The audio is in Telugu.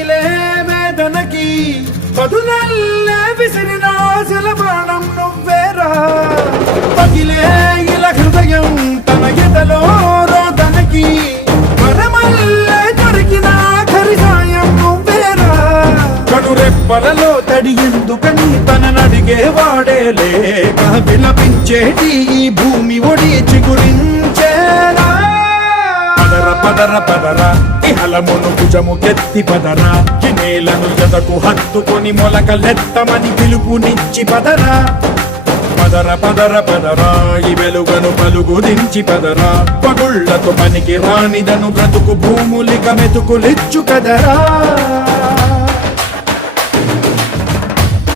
రగిలే వేదనకి పదునల్లే విసిరిన ఆశల బాణం నువ్వేరా పగిలే ఇలా హృదయం తన ఎదలో రోదనకి మరమల్లే దొరికిన ఆఖరి సాయం నువ్వేరా కనురెప్పలలో తడి ఎందుకని తననడిగేవాడే లేక విలపించేటి ఈ భూమి ఒడి చిగురించేరా పదర పదర ఇహలమును భుజము కెత్తి పదరా ఈ నేలను జతకు హత్తుకొని మొలకలెత్తమని పిలుపునిచ్చి పదరా పదర ఈ వెలుగను పలుగు దించి పదరా పగుళ్లతో పనికి రానిదను బ్రతుకు భూములిక మెతుకులిచ్చు కదరా